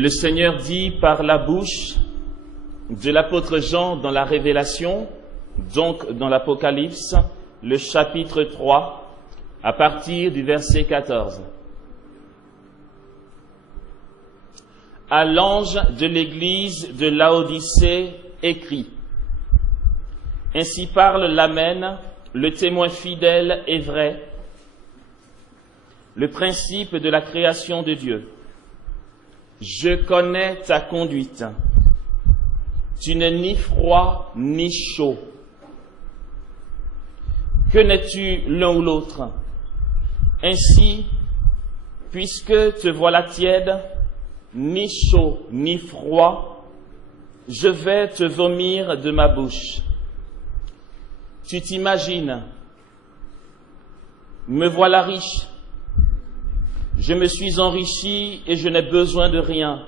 Le Seigneur dit par la bouche de l'apôtre Jean dans la Révélation, donc dans l'Apocalypse, le chapitre 3, à partir du verset 14. À l'ange de l'église de Laodicée écrit: Ainsi parle l'Amen, le témoin fidèle et vrai, le principe de la création de Dieu. Je connais ta conduite. Tu n'es ni froid ni chaud. Que n'es-tu l'un ou l'autre? Ainsi, puisque te voilà tiède, ni chaud ni froid, je vais te vomir de ma bouche. Tu t'imagines, me voilà riche, je me suis enrichi et je n'ai besoin de rien.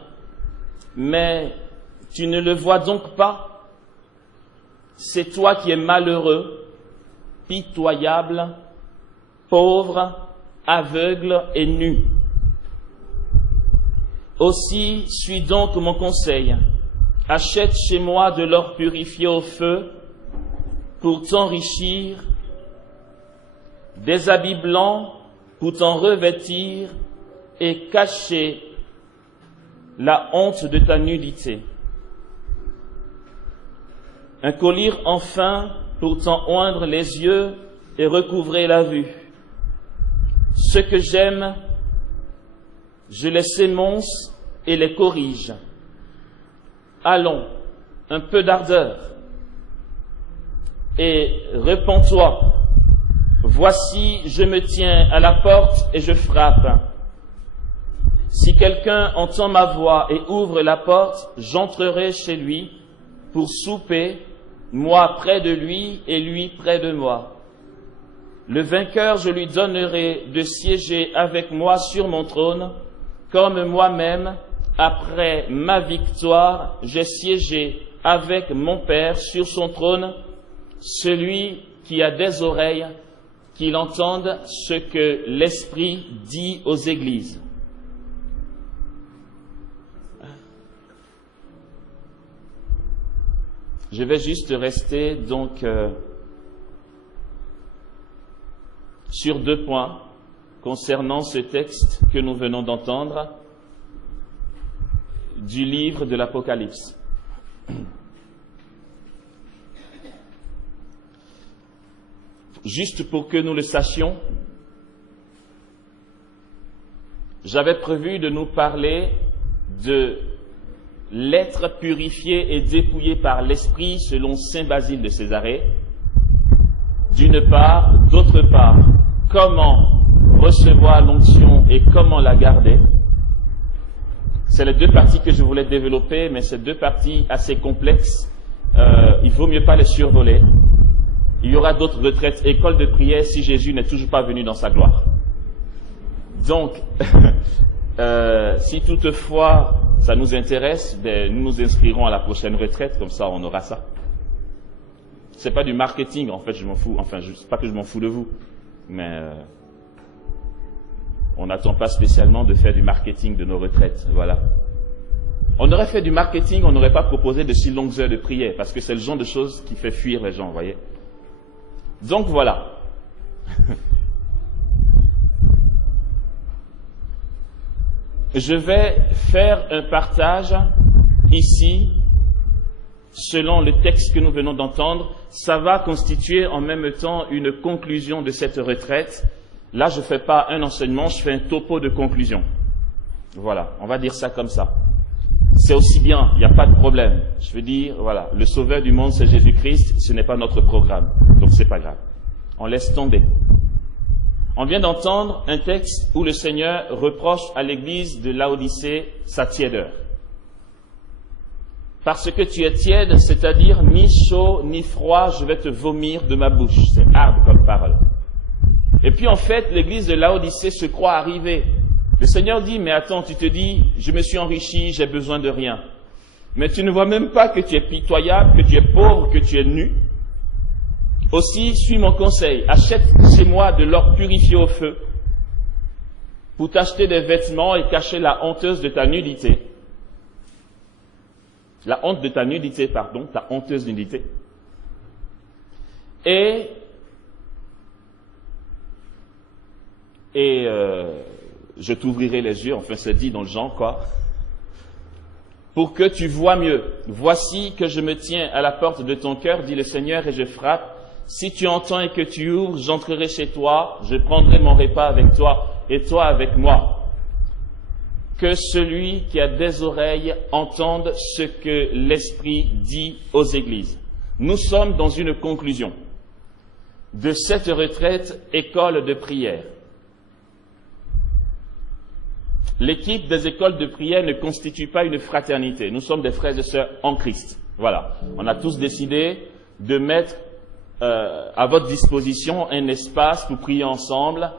Mais tu ne le vois donc pas? C'est toi qui es malheureux, pitoyable, pauvre, aveugle et nu. Aussi, suis donc mon conseil. Achète chez moi de l'or purifié au feu pour t'enrichir, des habits blancs pour t'en revêtir et cacher la honte de ta nudité. Un collier enfin pour t'en oindre les yeux et recouvrer la vue. Ceux que j'aime, je les sémonce et les corrige. Allons, un peu d'ardeur et repens-toi. Voici, je me tiens à la porte et je frappe. Si quelqu'un entend ma voix et ouvre la porte, j'entrerai chez lui pour souper, moi près de lui et lui près de moi. Le vainqueur, je lui donnerai de siéger avec moi sur mon trône, comme moi-même, après ma victoire, j'ai siégé avec mon Père sur son trône. Celui qui a des oreilles, qu'il entende ce que l'Esprit dit aux églises. Je vais juste rester donc sur 2 points concernant ce texte que nous venons d'entendre du livre de l'Apocalypse. Juste pour que nous le sachions, j'avais prévu de nous parler de l'être purifié et dépouillé par l'Esprit selon saint Basile de Césarée, d'une part, d'autre part, comment recevoir l'onction et comment la garder. C'est les 2 parties que je voulais développer, mais ces 2 parties assez complexes, il vaut mieux pas les survoler. Il y aura d'autres retraites, écoles de prière, si Jésus n'est toujours pas venu dans sa gloire. Donc, si toutefois ça nous intéresse, nous nous inscrirons à la prochaine retraite, comme ça on aura ça. C'est pas du marketing, en fait, je m'en fous. Enfin, c'est pas que je m'en fous de vous, mais on n'attend pas spécialement de faire du marketing de nos retraites, voilà. On aurait fait du marketing, on n'aurait pas proposé de si longues heures de prière, parce que c'est le genre de choses qui fait fuir les gens, vous voyez. Donc voilà. Je vais faire un partage ici, selon le texte que nous venons d'entendre. Ça va constituer en même temps une conclusion de cette retraite. Là, je ne fais pas un enseignement, je fais un topo de conclusion. Voilà, on va dire ça comme ça. C'est aussi bien, il n'y a pas de problème. Je veux dire, voilà, le sauveur du monde, c'est Jésus-Christ, ce n'est pas notre programme, donc c'est pas grave. On laisse tomber. On vient d'entendre un texte où le Seigneur reproche à l'église de Laodicée sa tiédeur. Parce que tu es tiède, c'est-à-dire ni chaud ni froid, je vais te vomir de ma bouche. C'est hard comme parole. Et puis en fait, l'église de Laodicée se croit arrivée. Le Seigneur dit, mais attends, tu te dis, je me suis enrichi, j'ai besoin de rien. Mais tu ne vois même pas que tu es pitoyable, que tu es pauvre, que tu es nu. Aussi, suis mon conseil, achète chez moi de l'or purifié au feu pour t'acheter des vêtements et cacher la honteuse de ta nudité. La honte de ta nudité, pardon, ta honteuse nudité. Et je t'ouvrirai les yeux, enfin c'est dit dans le genre, quoi, pour que tu vois mieux. Voici que je me tiens à la porte de ton cœur, dit le Seigneur, et je frappe. Si tu entends et que tu ouvres, j'entrerai chez toi, je prendrai mon repas avec toi, et toi avec moi. Que celui qui a des oreilles entende ce que l'Esprit dit aux églises. Nous sommes dans une conclusion de cette retraite école de prière. L'équipe des écoles de prière ne constitue pas une fraternité. Nous sommes des frères et sœurs en Christ. Voilà. On a tous décidé de mettre à votre disposition un espace pour prier ensemble,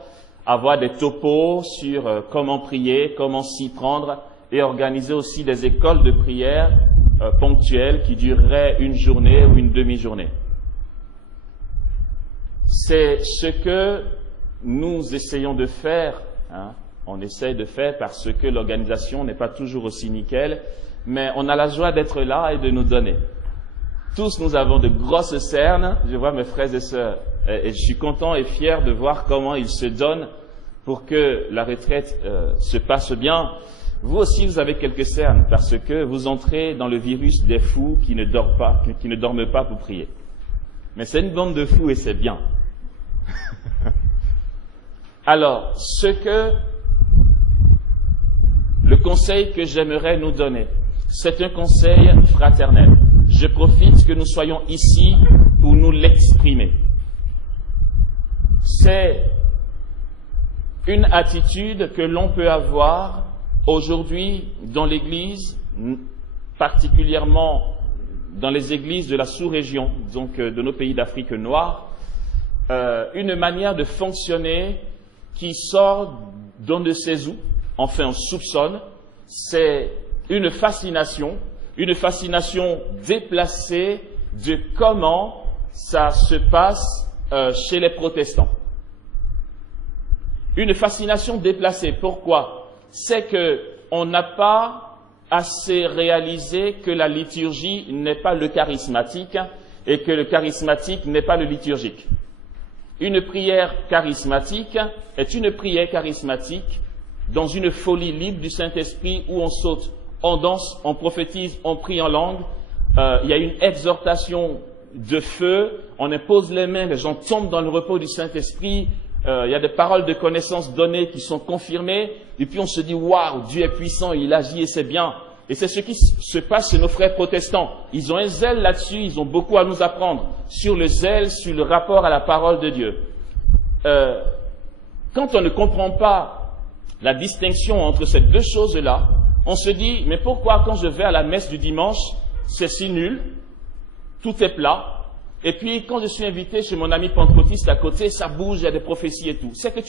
avoir des topos sur comment prier, comment s'y prendre, et organiser aussi des écoles de prière ponctuelles qui dureraient une journée ou une demi-journée. C'est ce que nous essayons de faire, hein. On essaye de faire parce que l'organisation n'est pas toujours aussi nickel, mais on a la joie d'être là et de nous donner. Tous nous avons de grosses cernes, je vois mes frères et sœurs, et je suis content et fier de voir comment ils se donnent pour que la retraite se passe bien. Vous aussi, vous avez quelques cernes, parce que vous entrez dans le virus des fous qui ne dorment pas pour prier. Mais c'est une bande de fous et c'est bien. Alors, le conseil que j'aimerais nous donner, c'est un conseil fraternel. Je profite que nous soyons ici pour nous l'exprimer. C'est une attitude que l'on peut avoir aujourd'hui dans l'Église, particulièrement dans les églises de la sous-région, donc de nos pays d'Afrique noire, une manière de fonctionner qui sort d'on ne sait où, enfin on soupçonne, c'est une fascination déplacée de comment ça se passe chez les protestants. Une fascination déplacée. Pourquoi? C'est que on n'a pas assez réalisé que la liturgie n'est pas le charismatique et que le charismatique n'est pas le liturgique. Une prière charismatique est une prière charismatique dans une folie libre du Saint-Esprit où on saute, on danse, on prophétise, on prie en langue. Il y a une exhortation de feu, on impose les mains, les gens tombent dans le repos du Saint-Esprit. Il y a des paroles de connaissance données qui sont confirmées, et puis on se dit, waouh, Dieu est puissant, il agit et c'est bien. Et c'est ce qui se passe chez nos frères protestants. Ils ont un zèle là-dessus, ils ont beaucoup à nous apprendre sur le zèle, sur le rapport à la parole de Dieu. Quand on ne comprend pas la distinction entre ces deux choses-là, on se dit, mais pourquoi quand je vais à la messe du dimanche, c'est si nul, tout est plat, et puis quand je suis invité chez mon ami pentecôtiste à côté, ça bouge, il y a des prophéties et tout. C'est que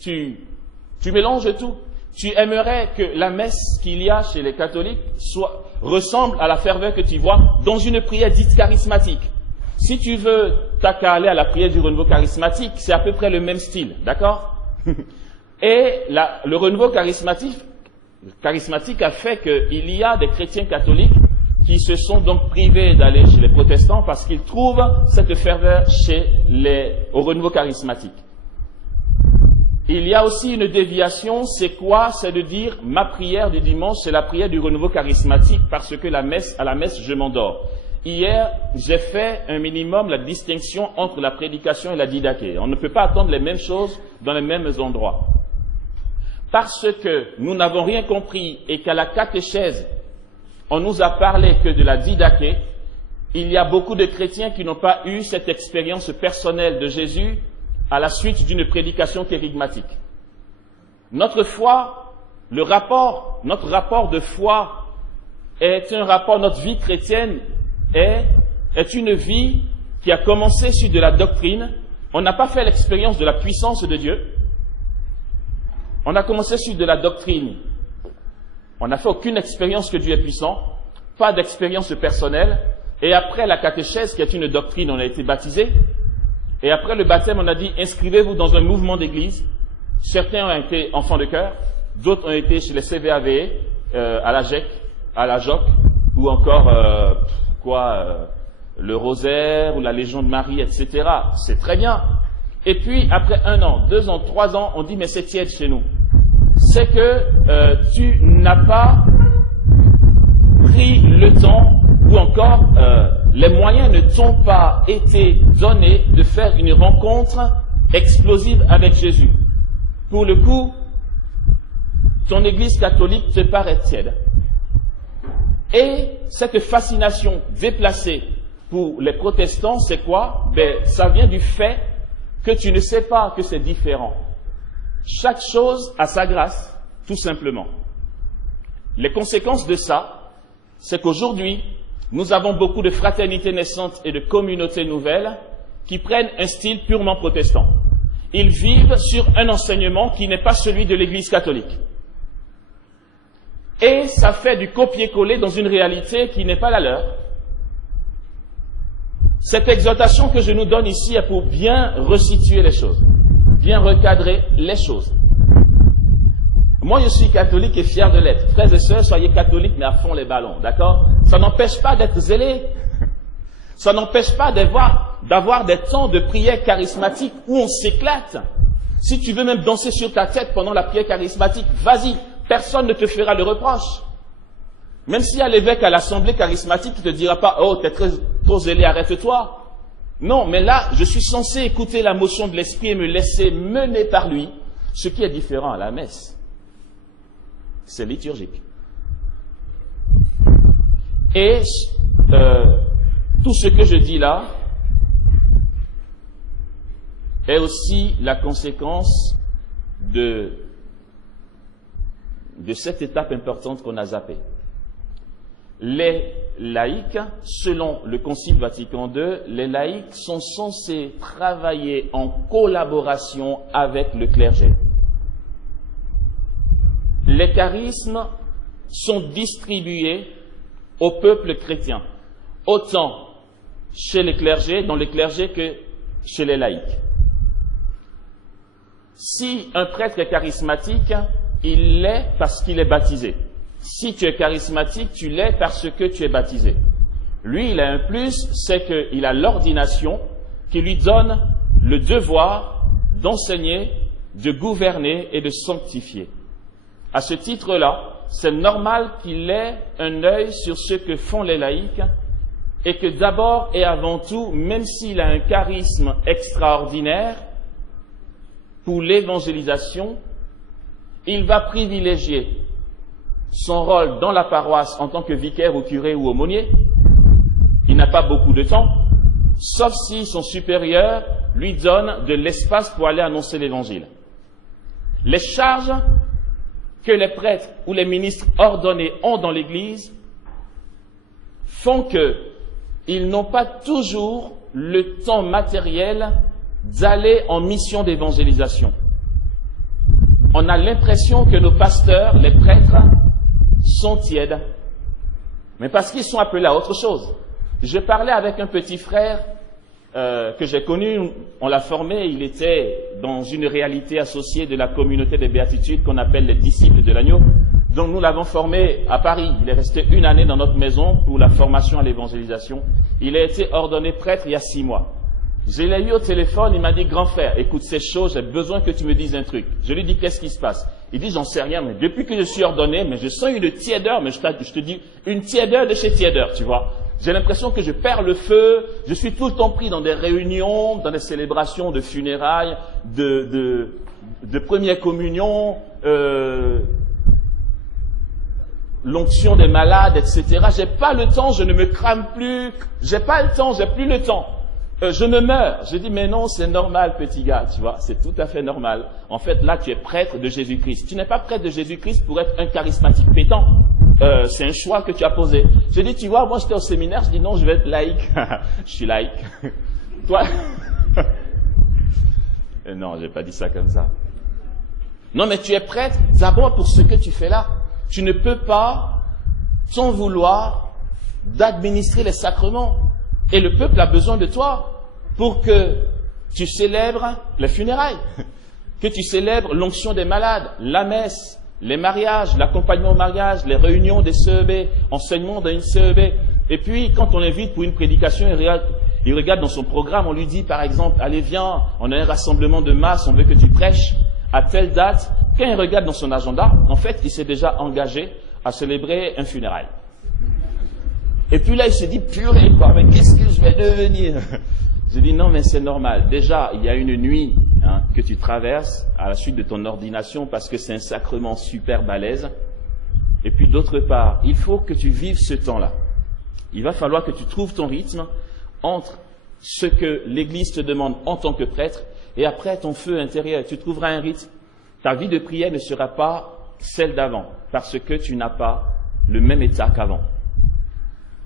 tu mélanges tout. Tu aimerais que la messe qu'il y a chez les catholiques ressemble à la ferveur que tu vois dans une prière dite charismatique. Si tu veux, t'as qu'à aller à la prière du renouveau charismatique, c'est à peu près le même style, d'accord? Et le renouveau charismatique a fait qu'il y a des chrétiens catholiques qui se sont donc privés d'aller chez les protestants parce qu'ils trouvent cette ferveur au renouveau charismatique. Il y a aussi une déviation, c'est quoi? C'est de dire, ma prière du dimanche, c'est la prière du renouveau charismatique parce que à la messe, je m'endors. Hier, j'ai fait un minimum la distinction entre la prédication et la didaché. On ne peut pas attendre les mêmes choses dans les mêmes endroits. Parce que nous n'avons rien compris et qu'à la catéchèse, on nous a parlé que de la didaché, il y a beaucoup de chrétiens qui n'ont pas eu cette expérience personnelle de Jésus à la suite d'une prédication kérigmatique. Notre foi, notre rapport de foi notre vie chrétienne est une vie qui a commencé sur de la doctrine. On n'a pas fait l'expérience de la puissance de Dieu. On a commencé sur de la doctrine. On n'a fait aucune expérience que Dieu est puissant, pas d'expérience personnelle. Et après la catéchèse, qui est une doctrine, on a été baptisé. Et après le baptême, on a dit, inscrivez-vous dans un mouvement d'église. Certains ont été enfants de cœur, d'autres ont été chez les CVAVE, à la GEC, à la JOC, ou encore le rosaire ou la Légion de Marie, etc. C'est très bien. Et puis après 1 an, 2 ans, 3 ans, on dit mais c'est tiède chez nous. C'est que tu n'as pas pris le temps, ou encore les moyens ne t'ont pas été donnés de faire une rencontre explosive avec Jésus. Pour le coup, ton église catholique te paraît tiède. Et cette fascination déplacée pour les protestants, c'est quoi? Ça vient du fait que tu ne sais pas que c'est différent. Chaque chose a sa grâce, tout simplement. Les conséquences de ça, c'est qu'aujourd'hui, nous avons beaucoup de fraternités naissantes et de communautés nouvelles qui prennent un style purement protestant. Ils vivent sur un enseignement qui n'est pas celui de l'Église catholique. Et ça fait du copier-coller dans une réalité qui n'est pas la leur. Cette exhortation que je nous donne ici est pour bien resituer les choses, bien recadrer les choses. Moi, je suis catholique et fier de l'être. Frères et sœurs, soyez catholiques, mais à fond les ballons, d'accord? Ça n'empêche pas d'être zélé. Ça n'empêche pas d'avoir des temps de prière charismatique où on s'éclate. Si tu veux même danser sur ta tête pendant la prière charismatique, vas-y, personne ne te fera le reproche. Même s'il y a l'évêque à l'assemblée charismatique qui ne te dira pas « Oh, t'es trop zélé, arrête-toi ». Non, mais là, je suis censé écouter la motion de l'Esprit et me laisser mener par lui, ce qui est différent à la messe. C'est liturgique. Et tout ce que je dis là est aussi la conséquence de cette étape importante qu'on a zappée. Les laïcs, selon le Concile Vatican II, les laïcs sont censés travailler en collaboration avec le clergé. Les charismes sont distribués au peuple chrétien, autant chez les clergés, dans les clergés, que chez les laïcs. Si un prêtre est charismatique, il l'est parce qu'il est baptisé. Si tu es charismatique, tu l'es parce que tu es baptisé. Lui, il a un plus, c'est qu'il a l'ordination qui lui donne le devoir d'enseigner, de gouverner et de sanctifier. À ce titre-là, c'est normal qu'il ait un œil sur ce que font les laïcs et que d'abord et avant tout, même s'il a un charisme extraordinaire pour l'évangélisation, il va privilégier son rôle dans la paroisse en tant que vicaire ou curé ou aumônier. Il n'a pas beaucoup de temps, sauf si son supérieur lui donne de l'espace pour aller annoncer l'évangile. Les charges que les prêtres ou les ministres ordonnés ont dans l'Église font qu'ils n'ont pas toujours le temps matériel d'aller en mission d'évangélisation. On a l'impression que nos pasteurs, les prêtres, sont tièdes, mais parce qu'ils sont appelés à autre chose. Je parlais avec un petit frère que j'ai connu, on l'a formé, il était dans une réalité associée de la communauté des béatitudes qu'on appelle les disciples de l'agneau. Donc nous l'avons formé à Paris. Il est resté 1 année dans notre maison pour la formation à l'évangélisation. Il a été ordonné prêtre il y a 6 mois. Je l'ai eu au téléphone, il m'a dit « Grand frère, écoute ces choses, j'ai besoin que tu me dises un truc. » Je lui dis « Qu'est-ce qui se passe ?» Il dit « J'en sais rien, mais depuis que je suis ordonné, mais je sens une tiédeur, mais je te dis une tiédeur de chez tiédeur, tu vois. J'ai l'impression que je perds le feu, je suis tout le temps pris dans des réunions, dans des célébrations de funérailles, de première communion, l'onction des malades, etc. J'ai pas le temps, je ne me crame plus, j'ai pas le temps, j'ai plus le temps. Je me meurs. Je dis, mais non, c'est normal, petit gars, tu vois, c'est tout à fait normal. En fait, là, tu es prêtre de Jésus-Christ. Tu n'es pas prêtre de Jésus-Christ pour être un charismatique pétant. C'est un choix que tu as posé. Je dis, tu vois, moi, j'étais au séminaire, je dis, non, je vais être laïque. Je suis laïque. Toi? Non, j'ai pas dit ça comme ça. Non, mais tu es prêtre d'abord pour ce que tu fais là. Tu ne peux pas t'en vouloir d'administrer les sacrements. Et le peuple a besoin de toi pour que tu célèbres les funérailles, que tu célèbres l'onction des malades, la messe, les mariages, l'accompagnement au mariage, les réunions des CEB, enseignement dans une CEB. Et puis, quand on l'invite pour une prédication, il regarde dans son programme, on lui dit par exemple, allez viens, on a un rassemblement de masse, on veut que tu prêches à telle date. Quand il regarde dans son agenda, en fait, il s'est déjà engagé à célébrer un funérail. Et puis là, il se dit, purée, quoi, mais qu'est-ce que je vais devenir? Je dis, non, mais c'est normal. Déjà, il y a une nuit que tu traverses à la suite de ton ordination parce que c'est un sacrement super balèze. Et puis d'autre part, il faut que tu vives ce temps-là. Il va falloir que tu trouves ton rythme entre ce que l'Église te demande en tant que prêtre et après ton feu intérieur. Tu trouveras un rythme. Ta vie de prière ne sera pas celle d'avant parce que tu n'as pas le même état qu'avant.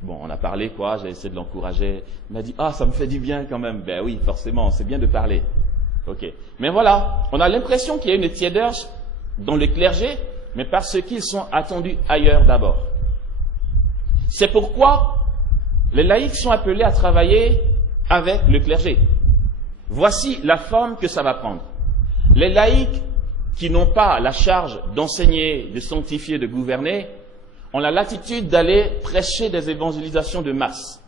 Bon, on a parlé quoi, j'ai essayé de l'encourager. Il m'a dit, ah, ça me fait du bien quand même. Ben oui, forcément, c'est bien de parler. Ok. Mais voilà, on a l'impression qu'il y a une tiédeur dans le clergé, mais parce qu'ils sont attendus ailleurs d'abord. C'est pourquoi les laïcs sont appelés à travailler avec le clergé. Voici la forme que ça va prendre. Les laïcs qui n'ont pas la charge d'enseigner, de sanctifier, de gouverner, ont la latitude d'aller prêcher des évangélisations de masse.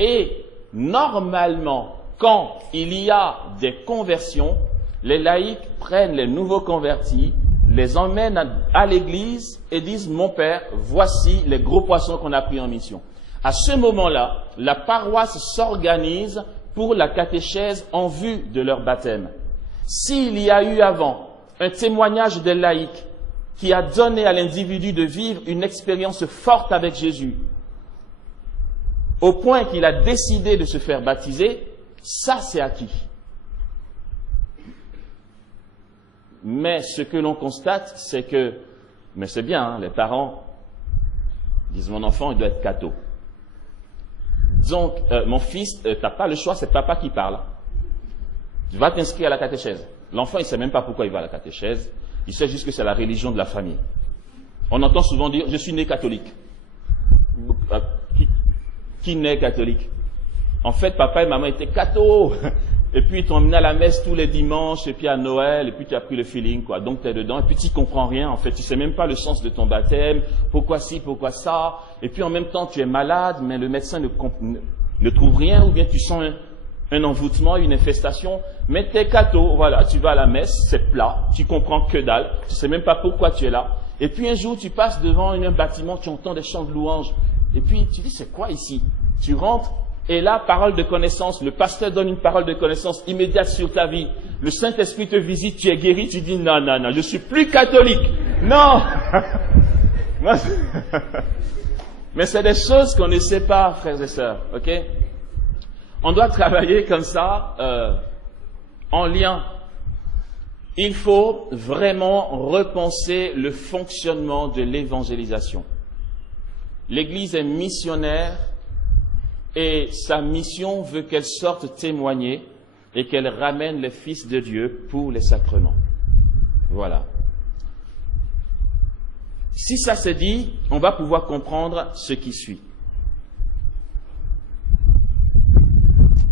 Et normalement, quand il y a des conversions, les laïcs prennent les nouveaux convertis, les emmènent à l'église et disent, mon père, voici les gros poissons qu'on a pris en mission. À ce moment-là, la paroisse s'organise pour la catéchèse en vue de leur baptême. S'il y a eu avant un témoignage des laïcs qui a donné à l'individu de vivre une expérience forte avec Jésus, au point qu'il a décidé de se faire baptiser, ça c'est acquis. Mais ce que l'on constate, c'est que, mais c'est bien, les parents disent, mon enfant, il doit être catho. Donc, mon fils, t'as pas le choix, c'est papa qui parle. Tu vas t'inscrire à la catéchèse. L'enfant, il sait même pas pourquoi il va à la catéchèse. Il sait juste que c'est la religion de la famille. On entend souvent dire, je suis né catholique. Qui naît catholique? En fait, papa et maman étaient cathos. Et puis, ils t'ont emmené à la messe tous les dimanches, et puis à Noël, et puis tu as pris le feeling, quoi. Donc, tu es dedans, et puis tu comprends rien, en fait. Tu sais même pas le sens de ton baptême, pourquoi ci, pourquoi ça. Et puis, en même temps, tu es malade, mais le médecin ne trouve rien, ou bien tu sens un envoûtement, une infestation, mais t'es catho, voilà, tu vas à la messe, c'est plat, tu comprends que dalle, tu sais même pas pourquoi tu es là. Et puis un jour, tu passes devant un bâtiment, tu entends des chants de louanges, et puis tu dis, c'est quoi ici? Tu rentres, et là, parole de connaissance, le pasteur donne une parole de connaissance immédiate sur ta vie. Le Saint-Esprit te visite, tu es guéri, tu dis, non, non, non, je suis plus catholique. Non! Mais c'est des choses qu'on ne sait pas, frères et sœurs, ok? On doit travailler comme ça, en lien. Il faut vraiment repenser le fonctionnement de l'évangélisation. L'Église est missionnaire et sa mission veut qu'elle sorte témoigner et qu'elle ramène les fils de Dieu pour les sacrements. Voilà. Si ça se dit, on va pouvoir comprendre ce qui suit.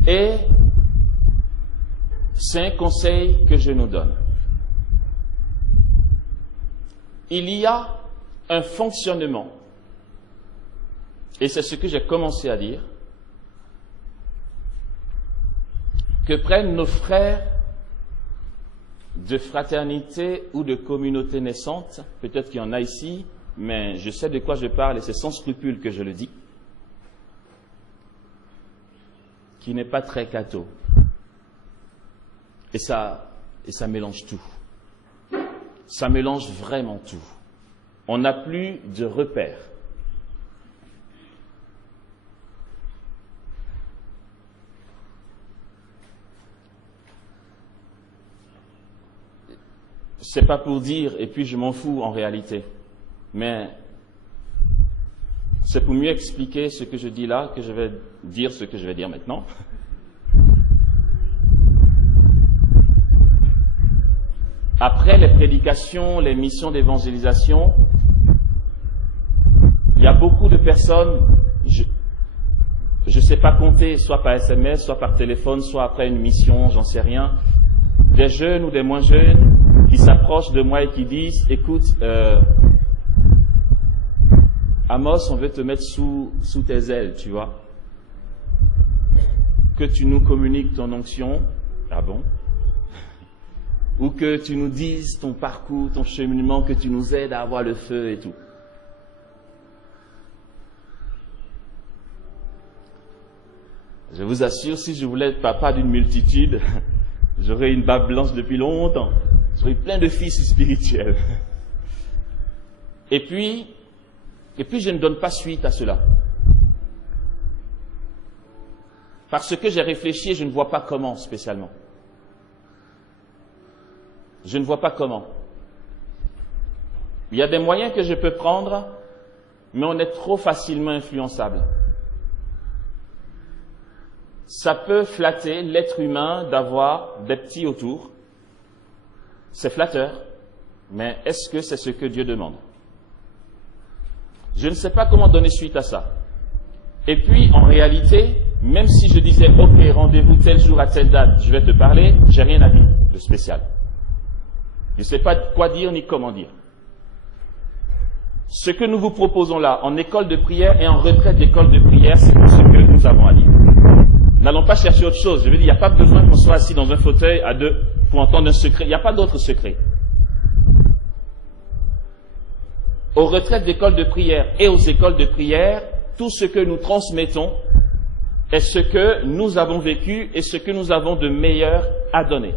Et c'est un conseil que je nous donne. Il y a un fonctionnement, et c'est ce que j'ai commencé à dire, que prennent nos frères de fraternité ou de communauté naissante. Peut-être qu'il y en a ici, mais je sais de quoi je parle et c'est sans scrupule que je le dis. Qui n'est pas très catho. Et ça mélange tout. Ça mélange vraiment tout. On n'a plus de repères. C'est pas pour dire, et puis je m'en fous en réalité, mais c'est pour mieux expliquer ce que je dis là, que je vais dire ce que je vais dire maintenant. Après les prédications, les missions d'évangélisation, il y a beaucoup de personnes, je ne sais pas compter, soit par SMS, soit par téléphone, soit après une mission, j'en sais rien, des jeunes ou des moins jeunes, qui s'approchent de moi et qui disent, écoute, Amos, on veut te mettre sous tes ailes, tu vois. Que tu nous communiques ton onction, ah bon? Ou que tu nous dises ton parcours, ton cheminement, que tu nous aides à avoir le feu et tout. Je vous assure, si je voulais être papa d'une multitude, j'aurais une barbe blanche depuis longtemps. J'aurais plein de fils spirituels. Et puis, je ne donne pas suite à cela. Parce que j'ai réfléchi et je ne vois pas comment spécialement. Je ne vois pas comment. Il y a des moyens que je peux prendre, mais on est trop facilement influençable. Ça peut flatter l'être humain d'avoir des petits autour. C'est flatteur, mais est-ce que c'est ce que Dieu demande? Je ne sais pas comment donner suite à ça. Et puis, en réalité, même si je disais, ok, rendez-vous tel jour à telle date, je vais te parler, j'ai rien à dire de spécial. Je ne sais pas quoi dire ni comment dire. Ce que nous vous proposons là, en école de prière et en retraite d'école de prière, c'est ce que nous avons à dire. N'allons pas chercher autre chose. Je veux dire, il n'y a pas besoin qu'on soit assis dans un fauteuil à deux pour entendre un secret. Il n'y a pas d'autre secret. Aux retraites d'école de prière et aux écoles de prière, tout ce que nous transmettons est ce que nous avons vécu et ce que nous avons de meilleur à donner.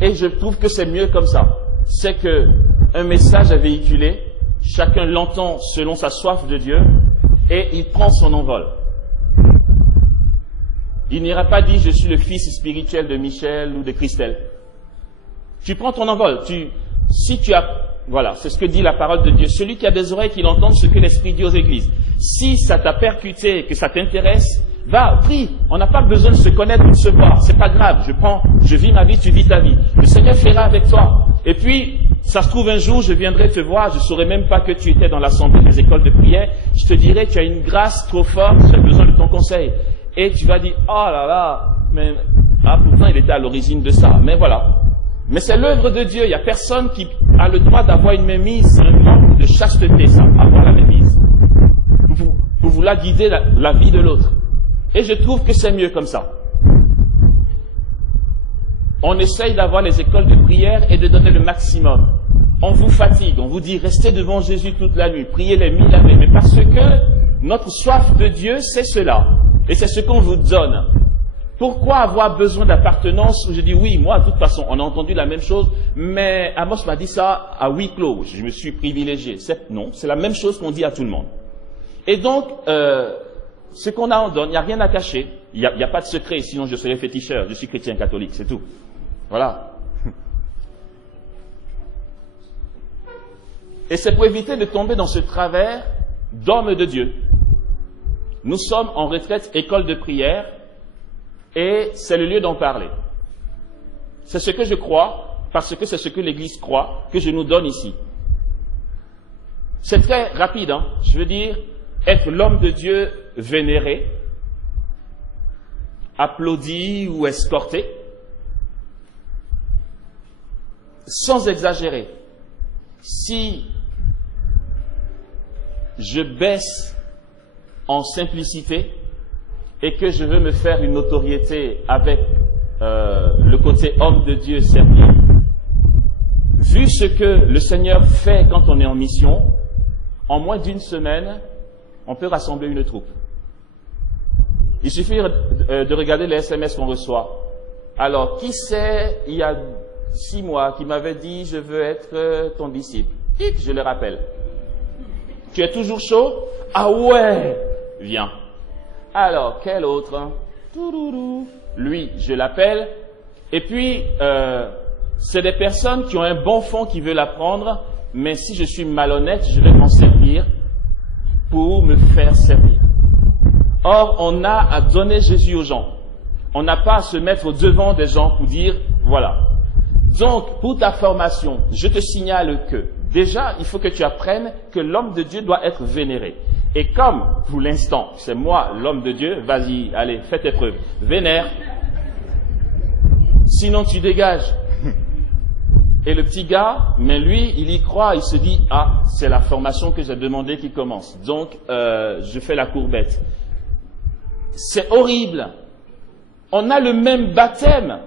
Et je trouve que c'est mieux comme ça. C'est que un message est véhiculé, chacun l'entend selon sa soif de Dieu, et il prend son envol. Il n'ira pas dire je suis le fils spirituel de Michel ou de Christelle. Tu prends ton envol. Voilà, c'est ce que dit la parole de Dieu. Celui qui a des oreilles, qu'il entende ce que l'Esprit dit aux églises. Si ça t'a percuté, que ça t'intéresse, va, prie. On n'a pas besoin de se connaître ou de se voir. C'est pas grave. Je vis ma vie, tu vis ta vie. Le Seigneur fera avec toi. Et puis, ça se trouve un jour, je viendrai te voir, je ne saurais même pas que tu étais dans l'assemblée des écoles de prière. Je te dirai, tu as une grâce trop forte, j'ai besoin de ton conseil. Et tu vas dire, oh là là, mais, pourtant il était à l'origine de ça. Mais voilà. Mais c'est l'œuvre de Dieu. Il n'y a personne qui a le droit d'avoir une mainmise. C'est un manque de chasteté, ça, avoir la mainmise. Pour vouloir guider la vie de l'autre. Et je trouve que c'est mieux comme ça. On essaye d'avoir les écoles de prière et de donner le maximum. On vous fatigue, on vous dit restez devant Jésus toute la nuit, priez les 1000 Ave. Mais parce que notre soif de Dieu, c'est cela. Et c'est ce qu'on vous donne. Pourquoi avoir besoin d'appartenance où je dis oui, moi, de toute façon, on a entendu la même chose, mais Amos m'a dit ça à huis clos, je me suis privilégié. Non, c'est la même chose qu'on dit à tout le monde. Et donc, ce qu'on a, on donne, il n'y a rien à cacher. Il n'y a pas de secret, sinon je serais féticheur, je suis chrétien catholique, c'est tout. Voilà. Et c'est pour éviter de tomber dans ce travers d'hommes de Dieu. Nous sommes en retraite école de prière, et c'est le lieu d'en parler. C'est ce que je crois, parce que c'est ce que l'Église croit, que je nous donne ici. C'est très rapide, hein. Je veux dire, être l'homme de Dieu vénéré, applaudi ou escorté, sans exagérer. Si je baisse en simplicité, et que je veux me faire une notoriété avec le côté homme de Dieu servi, vu ce que le Seigneur fait quand on est en mission, en moins d'une semaine, on peut rassembler une troupe. Il suffit de regarder les SMS qu'on reçoit. Alors, qui c'est, il y a 6 mois, qui m'avait dit « Je veux être ton disciple ». Je le rappelle. Tu es toujours chaud? Ah ouais, viens. Alors, quel autre? Lui, je l'appelle. Et puis, c'est des personnes qui ont un bon fond qui veulent apprendre, mais si je suis malhonnête, je vais m'en servir pour me faire servir. Or, on a à donner Jésus aux gens. On n'a pas à se mettre devant des gens pour dire, voilà. Donc, pour ta formation, je te signale que, déjà, il faut que tu apprennes que l'homme de Dieu doit être vénéré. Et comme, pour l'instant, c'est moi l'homme de Dieu, vas-y, allez, fais tes preuves. Vénère. sinon tu dégages. Et le petit gars, mais lui, il y croit, il se dit, ah, c'est la formation que j'ai demandé qui commence. Donc, je fais la courbette. C'est horrible. On a le même baptême.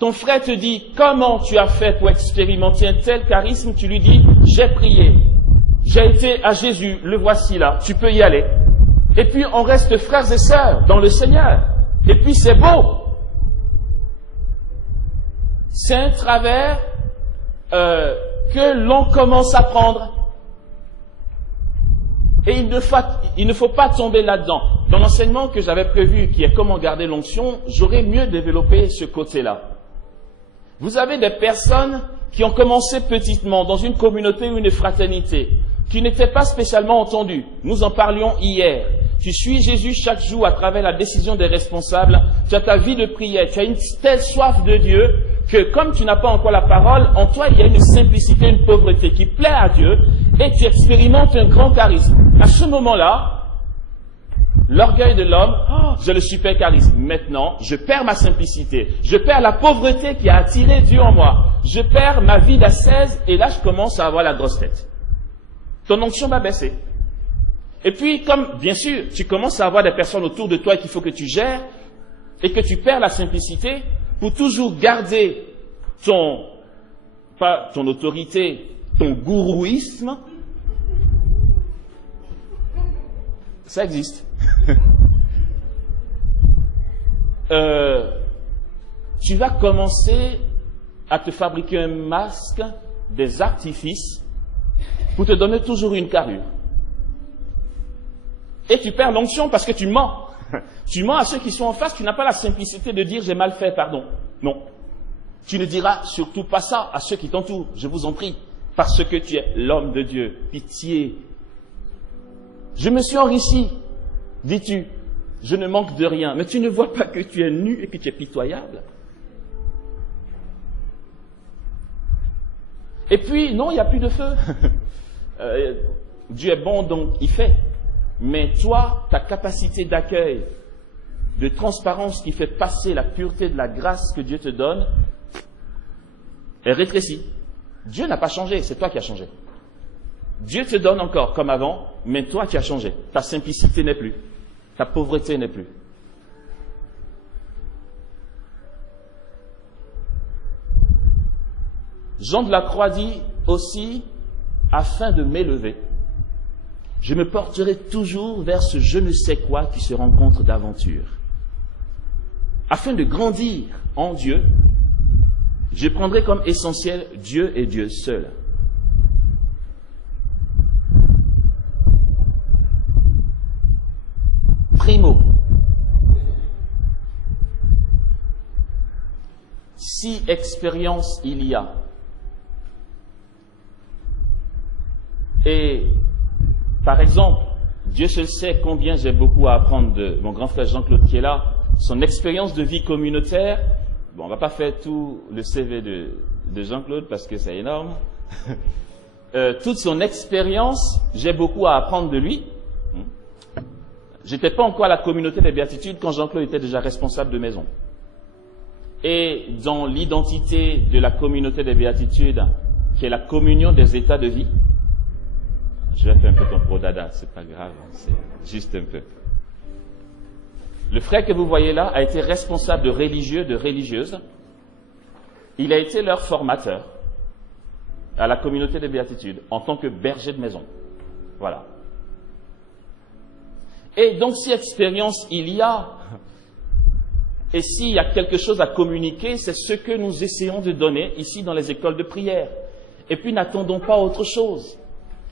Ton frère te dit, comment tu as fait pour expérimenter un tel charisme? Tu lui dis, j'ai prié. J'ai été à Jésus, le voici là, tu peux y aller. Et puis, on reste frères et sœurs dans le Seigneur. Et puis, c'est beau. C'est un travers que l'on commence à prendre. Et il ne faut pas tomber là-dedans. Dans l'enseignement que j'avais prévu, qui est comment garder l'onction, j'aurais mieux développé ce côté-là. Vous avez des personnes qui ont commencé petitement dans une communauté ou une fraternité, qui n'étaient pas spécialement entendues. Nous en parlions hier. Tu suis Jésus chaque jour à travers la décision des responsables. Tu as ta vie de prière. Tu as une telle soif de Dieu que comme tu n'as pas encore la parole, en toi il y a une simplicité, une pauvreté qui plaît à Dieu et tu expérimentes un grand charisme. À ce moment-là, l'orgueil de l'homme, j'ai le super charisme. Maintenant, je perds ma simplicité. Je perds la pauvreté qui a attiré Dieu en moi. Je perds ma vie d'ascèse et là je commence à avoir la grosse tête. Ton onction va baisser. Et puis, comme, bien sûr, tu commences à avoir des personnes autour de toi qu'il faut que tu gères et que tu perds la simplicité pour toujours garder pas ton autorité, ton gourouisme, ça existe. Tu vas commencer à te fabriquer un masque, des artifices, pour te donner toujours une carrure. Et tu perds l'onction parce que tu mens. Tu mens à ceux qui sont en face, tu n'as pas la simplicité de dire j'ai mal fait, pardon. Non. Tu ne diras surtout pas ça à ceux qui t'entourent, je vous en prie, parce que tu es l'homme de Dieu. Pitié. Je me suis enrichi, dis-tu. Je ne manque de rien. Mais tu ne vois pas que tu es nu et que tu es pitoyable. Et puis, non, il n'y a plus de feu. Dieu est bon, donc il fait. Mais toi, ta capacité d'accueil, de transparence qui fait passer la pureté de la grâce que Dieu te donne, est rétrécie. Dieu n'a pas changé, c'est toi qui as changé. Dieu te donne encore comme avant, mais toi tu as changé. Ta simplicité n'est plus. Ta pauvreté n'est plus. Jean de la Croix dit aussi, afin de m'élever, je me porterai toujours vers ce je ne sais quoi qui se rencontre d'aventure. Afin de grandir en Dieu, je prendrai comme essentiel Dieu et Dieu seul. Primo, si expérience il y a, et par exemple, Dieu seul sait combien j'ai beaucoup à apprendre de mon grand frère Jean-Claude qui est là, son expérience de vie communautaire. Bon, on ne va pas faire tout le CV de Jean-Claude parce que c'est énorme. Toute son expérience, j'ai beaucoup à apprendre de lui. J'étais pas encore à la communauté des béatitudes quand Jean-Claude était déjà responsable de maison. Et dans l'identité de la communauté des béatitudes, qui est la communion des états de vie, je vais faire un peu ton pro-dada, c'est pas grave, c'est juste un peu. Le frère que vous voyez là a été responsable de religieux, de religieuses. Il a été leur formateur à la communauté des béatitudes en tant que berger de maison. Voilà. Et donc si expérience il y a, et s'il y a quelque chose à communiquer, c'est ce que nous essayons de donner ici dans les écoles de prière. Et puis n'attendons pas autre chose.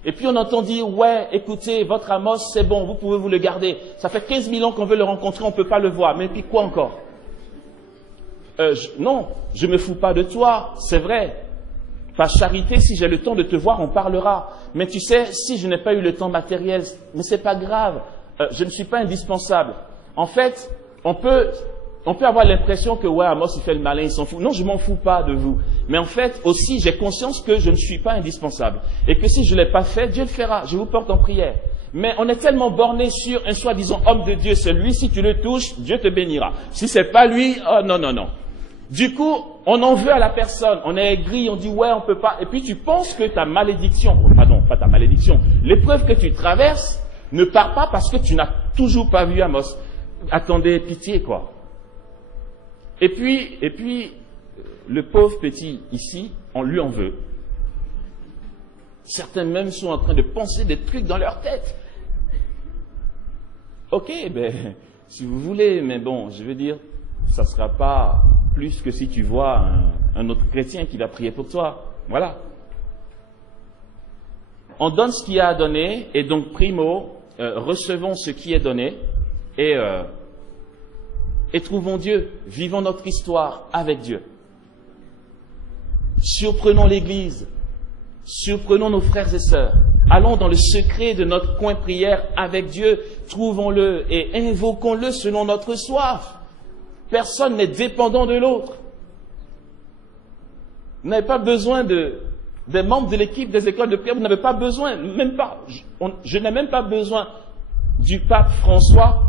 Et puis on entend dire, ouais, écoutez, votre Amos, c'est bon, vous pouvez vous le garder. Ça fait 15 000 ans qu'on veut le rencontrer, on ne peut pas le voir. Mais puis quoi encore? Non, je me fous pas de toi, c'est vrai. Par charité, si j'ai le temps de te voir, on parlera. Mais tu sais, si je n'ai pas eu le temps matériel, mais c'est pas grave. Je ne suis pas indispensable. En fait, on peut avoir l'impression que, ouais, Amos, il fait le malin, il s'en fout. Non, je m'en fous pas de vous. Mais en fait, aussi, j'ai conscience que je ne suis pas indispensable. Et que si je ne l'ai pas fait, Dieu le fera. Je vous porte en prière. Mais on est tellement borné sur un soi-disant homme de Dieu, c'est lui, si tu le touches, Dieu te bénira. Si c'est pas lui, oh non, non, non. Du coup, on en veut à la personne, on est aigri, on dit ouais, on peut pas. Et puis tu penses que ta malédiction, pardon, pas ta malédiction, l'épreuve que tu traverses ne part pas parce que tu n'as toujours pas vu Amos. Attendez, pitié, quoi. Et puis, le pauvre petit ici, on lui en veut. Certains même sont en train de penser des trucs dans leur tête. Ok, ben, si vous voulez, mais bon, je veux dire, ça ne sera pas plus que si tu vois un autre chrétien qui va prier pour toi. Voilà. On donne ce qu'il y a à donner, et donc, primo, recevons ce qui est donné, et trouvons Dieu. Vivons notre histoire avec Dieu. Surprenons l'Église. Surprenons nos frères et sœurs. Allons dans le secret de notre coin prière avec Dieu. Trouvons-le et invoquons-le selon notre soif. Personne n'est dépendant de l'autre. Vous n'avez pas besoin des membres de l'équipe des écoles de prière. Vous n'avez pas besoin, même pas, je n'ai même pas besoin du pape François,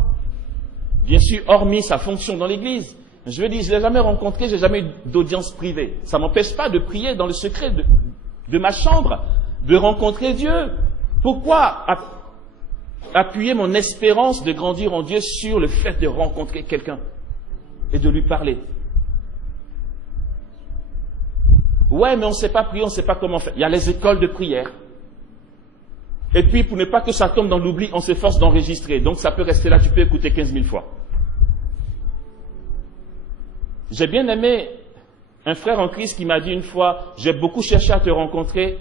bien sûr, hormis sa fonction dans l'Église. Je veux dire, je ne l'ai jamais rencontré, je n'ai jamais eu d'audience privée. Ça ne m'empêche pas de prier dans le secret de ma chambre, de rencontrer Dieu. Pourquoi appuyer mon espérance de grandir en Dieu sur le fait de rencontrer quelqu'un et de lui parler? Ouais, mais on ne sait pas prier, on ne sait pas comment faire. Il y a les écoles de prière. Et puis, pour ne pas que ça tombe dans l'oubli, on s'efforce d'enregistrer. Donc, ça peut rester là, tu peux écouter 15 000 fois. J'ai bien aimé un frère en Christ qui m'a dit une fois, j'ai beaucoup cherché à te rencontrer,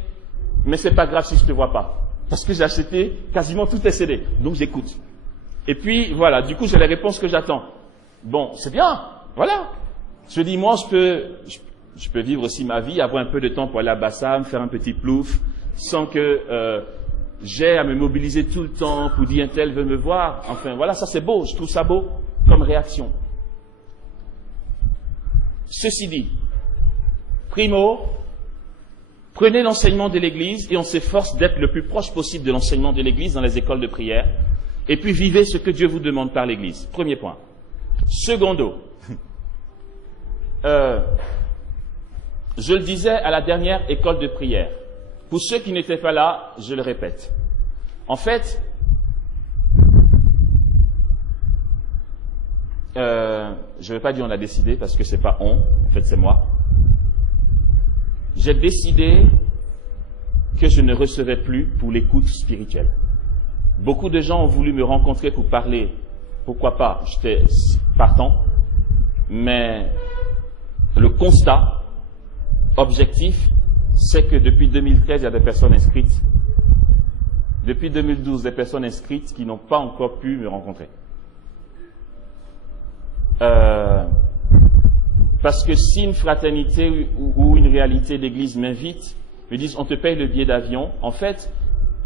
mais c'est pas grave si je ne te vois pas. Parce que j'ai acheté quasiment tous tes CD. Donc, j'écoute. Et puis, voilà, du coup, j'ai les réponses que j'attends. Bon, c'est bien, voilà. Je dis, moi, je peux vivre aussi ma vie, avoir un peu de temps pour aller à Bassam, faire un petit plouf, sans que j'ai à me mobiliser tout le temps pour dire un tel veut me voir. Enfin, voilà, ça c'est beau, je trouve ça beau comme réaction. Ceci dit, primo, prenez l'enseignement de l'Église et on s'efforce d'être le plus proche possible de l'enseignement de l'Église dans les écoles de prière. Et puis vivez ce que Dieu vous demande par l'Église. Premier point. Secondo, je le disais à la dernière école de prière. Pour ceux qui n'étaient pas là, je le répète. En fait, je ne vais pas dire on a décidé parce que c'est pas on, en fait c'est moi. J'ai décidé que je ne recevais plus pour l'écoute spirituelle. Beaucoup de gens ont voulu me rencontrer pour parler. Pourquoi pas? J'étais partant. Mais le constat objectif, c'est que depuis 2013, il y a des personnes inscrites. Depuis 2012, des personnes inscrites qui n'ont pas encore pu me rencontrer. Parce que si une fraternité ou une réalité d'église m'invite, me disent on te paye le billet d'avion, en fait,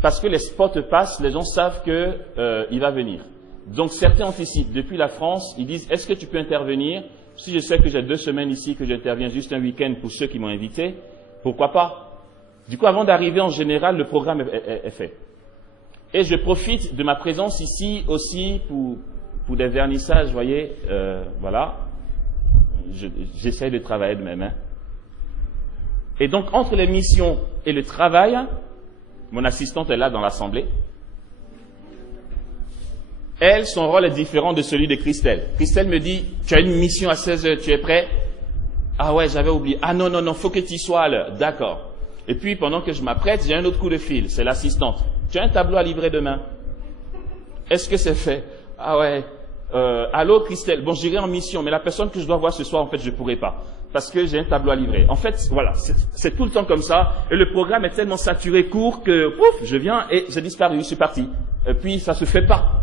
parce que les spots passent, les gens savent qu'il va venir. Donc certains anticipent. Depuis la France, ils disent est-ce que tu peux intervenir? Si je sais que j'ai 2 semaines ici, que j'interviens juste un week-end pour ceux qui m'ont invité, pourquoi pas? Du coup, avant d'arriver, en général, le programme est fait. Et je profite de ma présence ici aussi pour des vernissages, vous voyez, voilà. J'essaie de travailler de même. Hein. Et donc, entre les missions et le travail, mon assistante est là dans l'assemblée. Elle, son rôle est différent de celui de Christelle. Christelle me dit, tu as une mission à 16 heures, tu es prêt? Ah ouais, j'avais oublié. Ah non, faut que tu y sois à l'heure. D'accord. Et puis, pendant que je m'apprête, j'ai un autre coup de fil. C'est l'assistante. Tu as un tableau à livrer demain? Est-ce que c'est fait? Ah ouais. Allô, Christelle. Bon, j'irai en mission, mais la personne que je dois voir ce soir, en fait, je ne pourrai pas. Parce que j'ai un tableau à livrer. En fait, voilà. C'est tout le temps comme ça. Et le programme est tellement saturé, court, que, pouf, je viens et j'ai disparu, je suis parti. Et puis, ça se fait pas.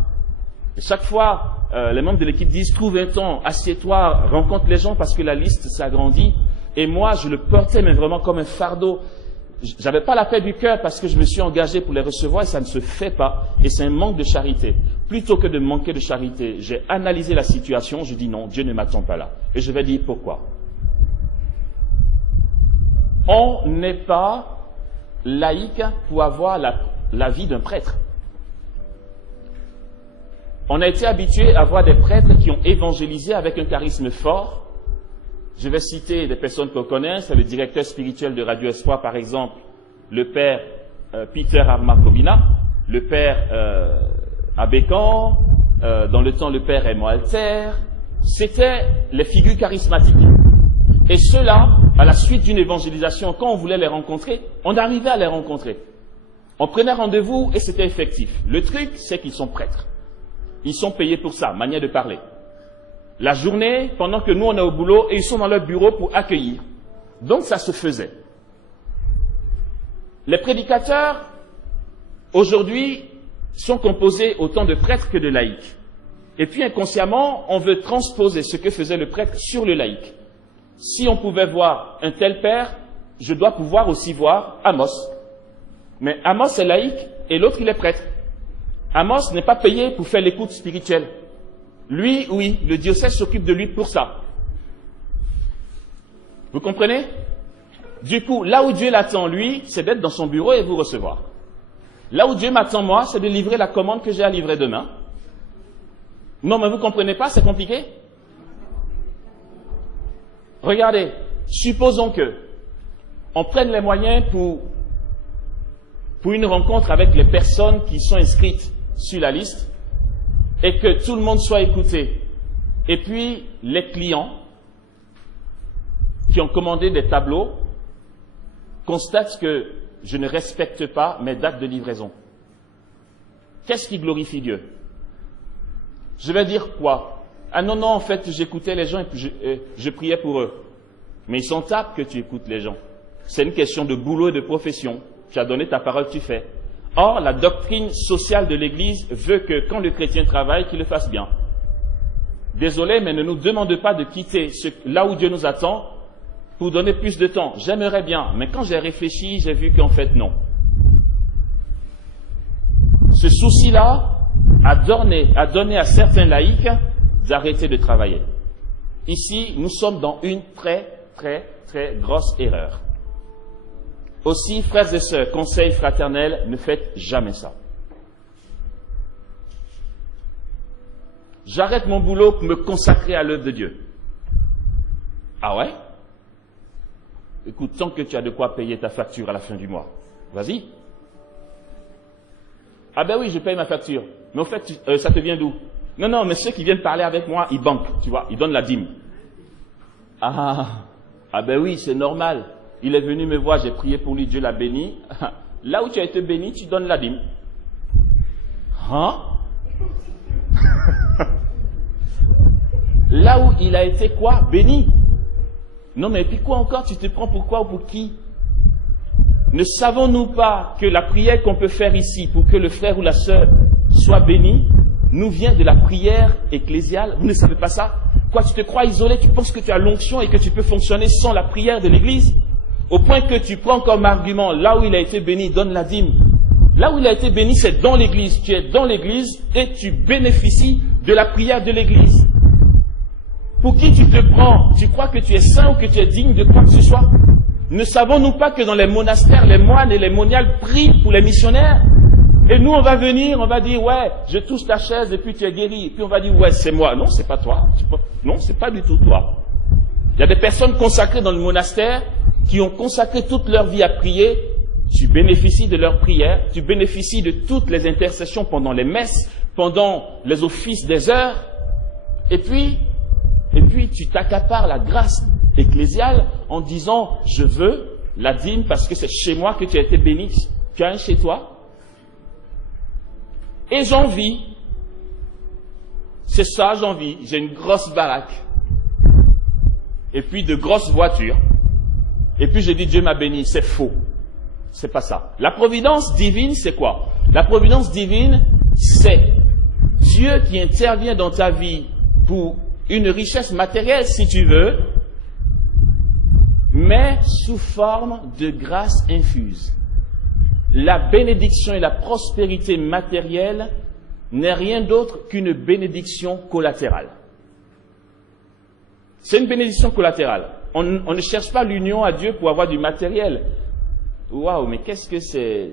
Et chaque fois, les membres de l'équipe disent, trouve un temps, assieds-toi, rencontre les gens parce que la liste s'agrandit. Et moi, je le portais, mais vraiment comme un fardeau. J'avais pas la paix du cœur parce que je me suis engagé pour les recevoir et ça ne se fait pas. Et c'est un manque de charité. Plutôt que de manquer de charité, j'ai analysé la situation, je dis non, Dieu ne m'attend pas là. Et je vais dire pourquoi. On n'est pas laïque pour avoir la vie d'un prêtre. On a été habitué à voir des prêtres qui ont évangélisé avec un charisme fort, Je vais citer des personnes qu'on connaît, c'est le directeur spirituel de Radio Espoir, par exemple, le père Peter Armakobina, le père Abécan, dans le temps le père Raymond Alter. C'était les figures charismatiques. Et ceux-là, à la suite d'une évangélisation, quand on voulait les rencontrer, on arrivait à les rencontrer. On prenait rendez-vous et c'était effectif. Le truc, c'est qu'ils sont prêtres. Ils sont payés pour ça, manière de parler. La journée, pendant que nous on est au boulot, et ils sont dans leur bureau pour accueillir. Donc ça se faisait. Les prédicateurs, aujourd'hui, sont composés autant de prêtres que de laïcs. Et puis inconsciemment, on veut transposer ce que faisait le prêtre sur le laïc. Si on pouvait voir un tel père, je dois pouvoir aussi voir Amos. Mais Amos est laïque et l'autre il est prêtre. Amos n'est pas payé pour faire l'écoute spirituelle. Lui, oui, le diocèse s'occupe de lui pour ça. Vous comprenez? Du coup, là où Dieu l'attend, lui, c'est d'être dans son bureau et vous recevoir. Là où Dieu m'attend, moi, c'est de livrer la commande que j'ai à livrer demain. Non, mais vous comprenez pas, c'est compliqué? Regardez, supposons que on prenne les moyens pour une rencontre avec les personnes qui sont inscrites sur la liste et que tout le monde soit écouté. Et puis, les clients qui ont commandé des tableaux constatent que je ne respecte pas mes dates de livraison. Qu'est-ce qui glorifie Dieu? Je vais dire quoi? Ah non, en fait, j'écoutais les gens et puis je priais pour eux. Mais ils s'en tapent que tu écoutes les gens. C'est une question de boulot et de profession. Tu as donné ta parole, tu fais. Or, la doctrine sociale de l'Église veut que quand le chrétien travaille, qu'il le fasse bien. Désolé, mais ne nous demande pas de quitter là où Dieu nous attend pour donner plus de temps. J'aimerais bien, mais quand j'ai réfléchi, j'ai vu qu'en fait, non. Ce souci-là a donné à certains laïcs d'arrêter de travailler. Ici, nous sommes dans une très grosse erreur. Aussi, frères et sœurs, conseil fraternel, ne faites jamais ça. J'arrête mon boulot pour me consacrer à l'œuvre de Dieu. Ah ouais? Écoute, tant que tu as de quoi payer ta facture à la fin du mois, vas-y. Ah ben oui, je paye ma facture. Mais en fait, ça te vient d'où? Non, mais ceux qui viennent parler avec moi, ils banquent, tu vois, ils donnent la dîme. Ah ben oui, c'est normal. Il est venu me voir, j'ai prié pour lui, Dieu l'a béni. Là où tu as été béni, tu donnes la dîme. Hein? Là où il a été quoi? Béni. Non mais puis quoi encore? Tu te prends pour quoi ou pour qui? Ne savons-nous pas que la prière qu'on peut faire ici pour que le frère ou la sœur soit béni nous vient de la prière ecclésiale? Vous ne savez pas ça? Quoi, tu te crois isolé? Tu penses que tu as l'onction et que tu peux fonctionner sans la prière de l'Église? Au point que tu prends comme argument, là où il a été béni, donne la dîme. Là où il a été béni, c'est dans l'Église. Tu es dans l'Église et tu bénéficies de la prière de l'Église. Pour qui tu te prends? Tu crois que tu es saint ou que tu es digne de quoi que ce soit? Ne savons-nous pas que dans les monastères, les moines et les moniales prient pour les missionnaires? Et nous, on va venir, on va dire, ouais, je touche ta chaise et puis tu es guéri. Et puis on va dire, ouais, c'est moi. Non, c'est pas toi. Non, c'est pas du tout toi. Il y a des personnes consacrées dans le monastère qui ont consacré toute leur vie à prier. Tu bénéficies de leur prière, tu bénéficies de toutes les intercessions pendant les messes, pendant les offices des heures. Et puis tu t'accapares la grâce ecclésiale en disant, je veux la dîme parce que c'est chez moi que tu as été béni. Tu as un chez toi. Et j'en vis. C'est ça, j'en vis. J'ai une grosse baraque. Et puis de grosses voitures. Et puis j'ai dit, Dieu m'a béni. C'est faux. C'est pas ça. La providence divine, c'est quoi? La providence divine, c'est Dieu qui intervient dans ta vie pour une richesse matérielle, si tu veux, mais sous forme de grâce infuse. La bénédiction et la prospérité matérielle n'est rien d'autre qu'une bénédiction collatérale. C'est une bénédiction collatérale. On ne cherche pas l'union à Dieu pour avoir du matériel. Waouh, mais qu'est-ce que c'est?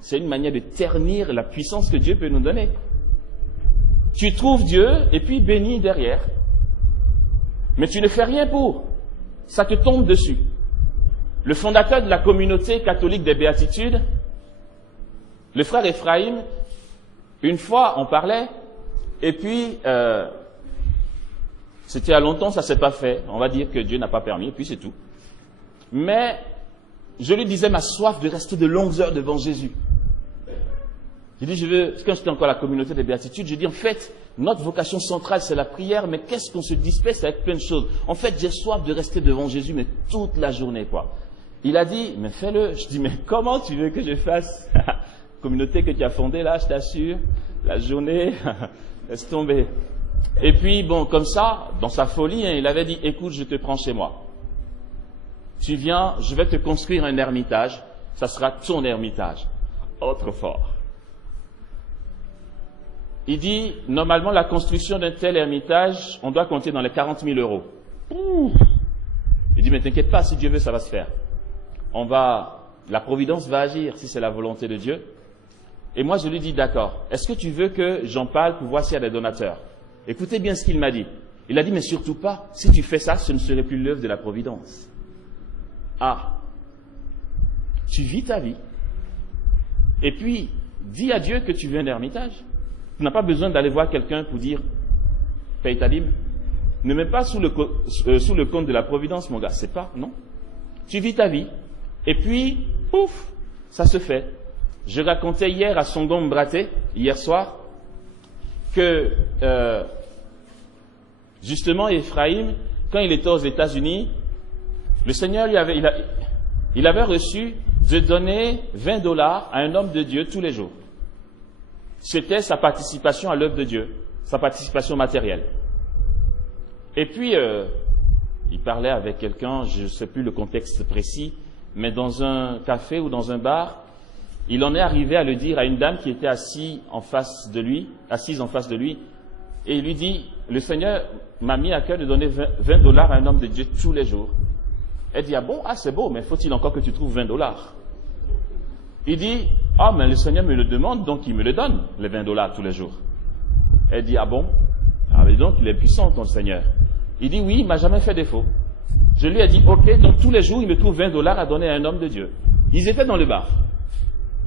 C'est une manière de ternir la puissance que Dieu peut nous donner. Tu trouves Dieu et puis bénis derrière. Mais tu ne fais rien pour. ça te tombe dessus. Le fondateur de la communauté catholique des Béatitudes, le frère Ephraim, une fois on parlait, et puis c'était il y a longtemps, ça s'est pas fait. On va dire que Dieu n'a pas permis, et puis c'est tout. Mais je lui disais ma soif de rester de longues heures devant Jésus. J'ai dit, quand j'étais encore à la communauté des Béatitudes, j'ai dit, en fait, notre vocation centrale, c'est la prière, mais qu'est-ce qu'on se disperse avec plein de choses. En fait, j'ai soif de rester devant Jésus, mais toute la journée, quoi. Il a dit, mais fais-le. Je dis, mais comment tu veux que je fasse? Communauté que tu as fondée, là, je t'assure, la journée, laisse tomber. Et puis, bon, comme ça, dans sa folie, il avait dit, écoute, je te prends chez moi. Tu viens, je vais te construire un ermitage, ça sera ton ermitage. Oh, trop fort. Il dit, normalement, la construction d'un tel ermitage, on doit compter dans les 40 000 euros. Ouh. Il dit, mais t'inquiète pas, si Dieu veut, ça va se faire. La providence va agir, si c'est la volonté de Dieu. Et moi, je lui dis, d'accord, est-ce que tu veux que j'en parle pour voir s'il y a des donateurs? Écoutez bien ce qu'il m'a dit. Il a dit, mais surtout pas, si tu fais ça, ce ne serait plus l'œuvre de la providence. Ah, tu vis ta vie, et puis, dis à Dieu que tu veux un ermitage. Tu n'as pas besoin d'aller voir quelqu'un pour dire « paye ta dîme ». Ne mets pas sous le compte de la providence, mon gars. C'est pas, non. Tu vis ta vie. Et puis, pouf, ça se fait. Je racontais hier à Songom Braté, hier soir, que justement Ephraim, quand il était aux États-Unis, le Seigneur il avait reçu de donner $20 à un homme de Dieu tous les jours. C'était sa participation à l'œuvre de Dieu, sa participation matérielle. Et puis, il parlait avec quelqu'un, je ne sais plus le contexte précis, mais dans un café ou dans un bar, il en est arrivé à le dire à une dame qui était assise en face de lui, et il lui dit, le Seigneur m'a mis à cœur de donner $20 à un homme de Dieu tous les jours. Elle dit, ah bon, ah c'est beau, mais faut-il encore que tu trouves $20? Il dit, ah mais le Seigneur me le demande, donc il me le donne, les $20 tous les jours. Elle dit, ah bon? Ah mais donc il est puissant ton Seigneur. Il dit, oui, il m'a jamais fait défaut. Je lui ai dit, ok, donc tous les jours il me trouve $20 à donner à un homme de Dieu. Ils étaient dans le bar.